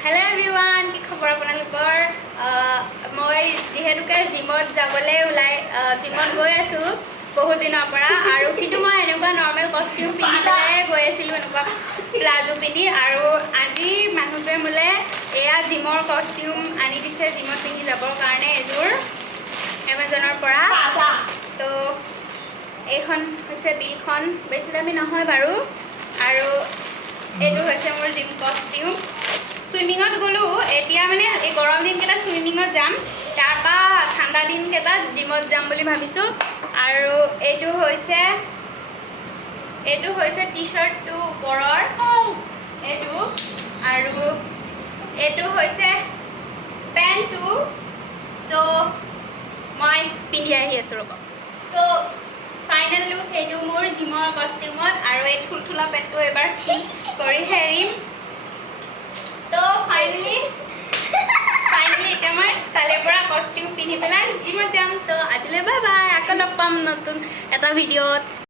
hello everyone কি খবৰ আপোনালোকৰ মই যেহেতুকে জিমত যাবলৈ ওলাই জিমত গৈ আছো বহুত দিনৰ পৰা আৰু কিন্তু মই এনেকুৱা নৰ্মেল কস্টিউম পিন্ধি পেলাই গৈ আছিলোঁ এনেকুৱা প্লাজো পিন্ধি আৰু আজি মানুহটোৱে মোলে এয়া জিমৰ কস্টিউম আনি দিছে জিমত পিন্ধি যাবৰ কাৰণে এযোৰ এমাজনৰ পৰা তো এইখন হৈছে বিলখন বেছি দামী নহয় বাৰু আৰু এইটো হৈছে মোৰ জিম কস্টিউম সুইমিঙত গ'লো এতিয়া মানে এই গৰম দিনকেইটা সুইমিঙত যাম তাৰপৰা ঠাণ্ডা দিনকেইটাত জিমত যাম বুলি ভাবিছোঁ আৰু এইটো হৈছে টি চাৰ্টটো ওপৰৰ এইটো আৰু এইটো হৈছে পেণ্টটো তো মই পিন্ধি আহি আছোঁ ৰ'ব তো ফাইনেল লুক এইটো মোৰ জিমৰ কস্টিউমত আৰু এই থুলথুলা পেণ্টটো এবাৰ কৰিহে এৰিম তো ফাইনেলি এতিয়া মই কালিৰ পৰা কস্টিউম পিন্ধি পেলাই জিমত যাম তো আজিলৈ বাই বাই আকৌ লগ পাম নতুন এটা ভিডিঅ'ত